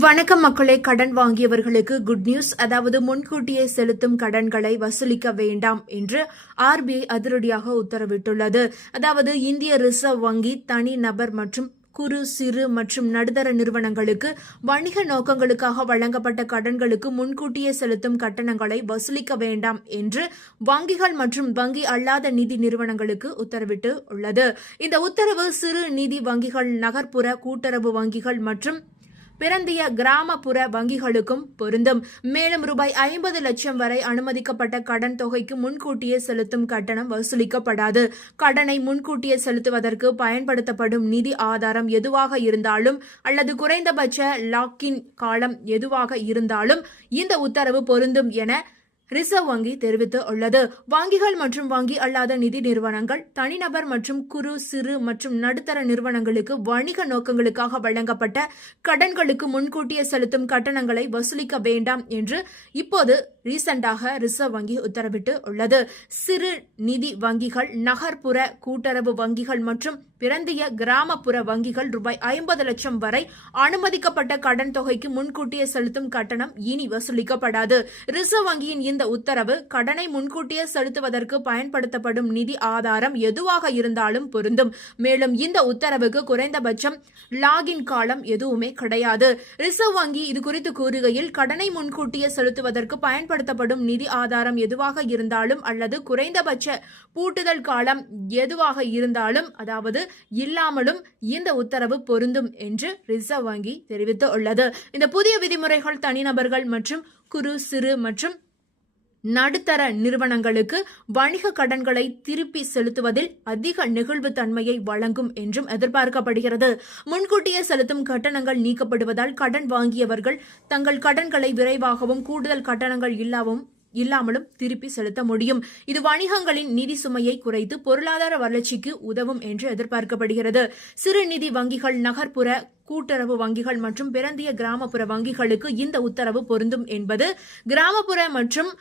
வணக்கம் மக்களே. கடன் வாங்கியவர்களுக்கு குட் நியூஸ். அதாவது முன்கூட்டியே செலுத்தும் கடன்களை வசூலிக்க வேண்டாம் என்று ஆர்பிஐ அதிரடியாக உத்தரவிட்டுள்ளது. அதாவது இந்திய ரிசர்வ் வங்கி தனி நபர் மற்றும் குறு சிறு மற்றும் நடுத்தர நிறுவனங்களுக்கு வணிக நோக்கங்களுக்காக வழங்கப்பட்ட கடன்களுக்கு முன்கூட்டியே செலுத்தும் கட்டணங்களை வசூலிக்க வேண்டாம் என்று வங்கிகள் மற்றும் வங்கி அல்லாத நிதி நிறுவனங்களுக்கு உத்தரவிட்டு உள்ளது. இந்த உத்தரவு சிறு நிதி வங்கிகள், நகர்ப்புற கூட்டுறவு வங்கிகள் மற்றும் பிறந்திய கிராமப்புற வங்கிகளுக்கும் பொருந்தும். மேலும் ரூபாய் 50 லட்சம் வரை அனுமதிக்கப்பட்ட கடன் தொகைக்கு முன்கூட்டியே செலுத்தும் கட்டணம் வசூலிக்கப்படாது. கடனை முன்கூட்டியே செலுத்துவதற்கு பயன்படுத்தப்படும் நிதி ஆதாரம் எதுவாக இருந்தாலும் அல்லது குறைந்தபட்ச லாக்கின் காலம் எதுவாக இருந்தாலும் இந்த உத்தரவு பொருந்தும் என ரிசர்வ் வங்கி தெரிவித்துள்ளது. வங்கிகள் மற்றும் வங்கி அல்லாத நிதி நிறுவனங்கள், தனிநபர் மற்றும் குறு சிறு மற்றும் நடுத்தர நிறுவனங்களுக்கு வணிக நோக்கங்களுக்காக வழங்கப்பட்ட கடன்களுக்கு முன்கூட்டியே செலுத்தும் கட்டணங்களை வசூலிக்க வேண்டாம் என்று இப்போது ரீசெண்டாக ரிசர்வ் வங்கி உத்தரவிட்டு உள்ளது. சிறு நிதி வங்கிகள், நகர்ப்புற கூட்டுறவு வங்கிகள் மற்றும் பிறந்திய கிராமப்புற வங்கிகள் ரூபாய் 50 லட்சம் வரை அனுமதிக்கப்பட்ட கடன் தொகைக்கு முன்கூட்டியே செலுத்தும் கட்டணம் இனி வசூலிக்கப்படாது. ரிசர்வ் வங்கியின் இந்த உத்தரவு கடனை முன்கூட்டியே செலுத்துவதற்கு பயன்படுத்தப்படும் நிதி ஆதாரம் எதுவாக இருந்தாலும் பொருந்தும். மேலும் இந்த உத்தரவுக்கு குறைந்தபட்சம் லாகின் காலம் எதுவுமே கிடையாது. ரிசர்வ் வங்கி இதுகுறித்து கூறுகையில், கடனை முன்கூட்டியே செலுத்துவதற்கு பயன்படுத்தப்படும் நிதி ஆதாரம் எதுவாக இருந்தாலும் அல்லது குறைந்தபட்ச பூட்டுதல் காலம் எதுவாக இருந்தாலும், அதாவது இல்லாமலும் இந்த உத்தரவு பொருந்தும் என்று ரிசர்வ் வங்கி தெரிவித்துள்ளது. இந்த புதிய விதிமுறைகள் தனிநபர்கள் மற்றும் குறு சிறு மற்றும் நடுத்தர நிறுவனங்களுக்கு வணிக கடன்களை திருப்பி செலுத்துவதில் அதிக நெகிழ்வுத்தன்மையை வழங்கும் என்றும் எதிர்பார்க்கப்படுகிறது. முன்கூட்டியே செலுத்தும் கட்டணங்கள் நீக்கப்படுவதால் கடன் வாங்கியவர்கள் தங்கள் கடன்களை விரைவாகவும் கூடுதல் கட்டணங்கள் இல்லாமலும் திருப்பி செலுத்த முடியும். இது வணிகங்களின் நிதி சுமையை குறைத்து பொருளாதார வளர்ச்சிக்கு உதவும் என்று எதிர்பார்க்கப்படுகிறது. சிறு நிதி வங்கிகள், நகர்ப்புற கூட்டுறவு வங்கிகள் மற்றும் பிறந்திய கிராமப்புற வங்கிகளுக்கு இந்த உத்தரவு பொருந்தும் என்பது கிராமப்புற மற்றும்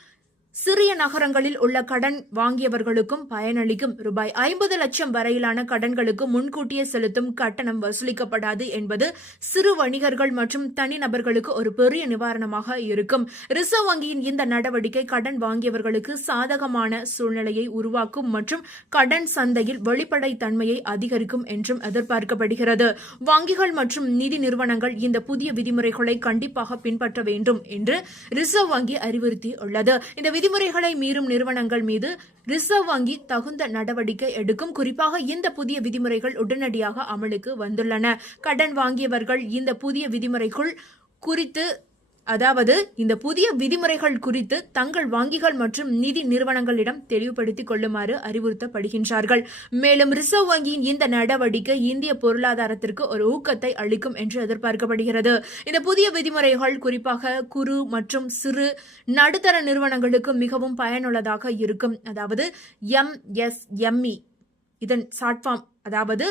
சிறிய நகரங்களில் உள்ள கடன் வாங்கியவர்களுக்கும் பயனளிக்கும். ரூபாய் 50 லட்சம் வரையிலான கடன்களுக்கு முன்கூட்டியே செலுத்தும் கட்டணம் வசூலிக்கப்படாது என்பது சிறு வணிகர்கள் மற்றும் தனிநபர்களுக்கு ஒரு பெரிய நிவாரணமாக இருக்கும். ரிசர்வ் வங்கியின் இந்த நடவடிக்கை கடன் வாங்கியவர்களுக்கு சாதகமான சூழ்நிலையை உருவாக்கும் மற்றும் கடன் சந்தையில் வெளிப்படைத்தன்மையை அதிகரிக்கும் என்றும் எதிர்பார்க்கப்படுகிறது. வங்கிகள் மற்றும் நிதி நிறுவனங்கள் இந்த புதிய விதிமுறைகளை கண்டிப்பாக பின்பற்ற வேண்டும் என்று ரிசர்வ் வங்கி அறிவுறுத்தியுள்ளது. இந்த விதிமுறைகளை மீறும் நிறுவனங்கள் மீது ரிசர்வ் வங்கி தகுந்த நடவடிக்கை எடுக்கும். குறிப்பாக இந்த புதிய விதிமுறைகள் உடனடியாக அமலுக்கு வந்துள்ளன. கடன் வாங்கியவர்கள் இந்த புதிய விதிமுறைகள் குறித்து தங்கள் வங்கிகள் மற்றும் நிதி நிறுவனங்களிடம் தெளிவுபடுத்திக் கொள்ளுமாறு அறிவுறுத்தப்படுகின்றார்கள். மேலும் ரிசர்வ் வங்கியின் இந்த நடவடிக்கை இந்திய பொருளாதாரத்திற்கு ஒரு ஊக்கத்தை அளிக்கும் என்று எதிர்பார்க்கப்படுகிறது. இந்த புதிய விதிமுறைகள் குறிப்பாக குறு மற்றும் சிறு நடுத்தர நிறுவனங்களுக்கு மிகவும் பயனுள்ளதாக இருக்கும். அதாவது MSME இதன் ஷார்ட் ஃபார்ம், அதாவது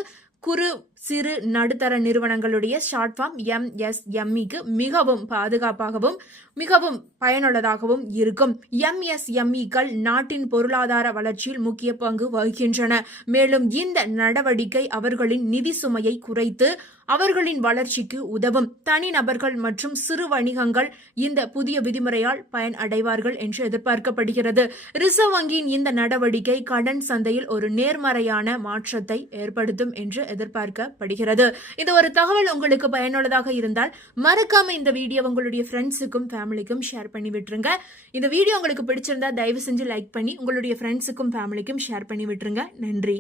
குறு சிறு நடுத்தர நிறுவனங்களுடைய ஷார்ட் ஃபார்ம் MSMEக்கு மிகவும் பாதுகாப்பாகவும் மிகவும் பயனுள்ளதாகவும் இருக்கும். MSMEக்கள் நாட்டின் பொருளாதார வளர்ச்சியில் முக்கிய பங்கு வகிக்கின்றன. மேலும் இந்த நடவடிக்கை அவர்களின் நிதி சுமையை குறைத்து அவர்களின் வளர்ச்சிக்கு உதவும். தனிநபர்கள் மற்றும் சிறு வணிகங்கள் இந்த புதிய விதிமுறையால் பயன் அடைவார்கள் என்று எதிர்பார்க்கப்படுகிறது. ரிசர்வ் வங்கியின் இந்த நடவடிக்கை கடன் சந்தையில் ஒரு நேர்மறையான மாற்றத்தை ஏற்படுத்தும் என்று எதிர்பார்க்கப்படுகிறது. இந்த ஒரு தகவல் உங்களுக்கு பயனுள்ளதாக இருந்தால் மறக்காம இந்த வீடியோ உங்களுடைய ஃப்ரெண்ட்ஸுக்கும் ஃபேமிலிக்கும் ஷேர் பண்ணி விட்டுருங்க. இந்த வீடியோ உங்களுக்கு பிடிச்சிருந்தா தயவு செஞ்சு லைக் பண்ணி உங்களுடைய ஃப்ரெண்ட்ஸுக்கும் ஃபேமிலிக்கும் ஷேர் பண்ணி விட்டுருங்க. நன்றி.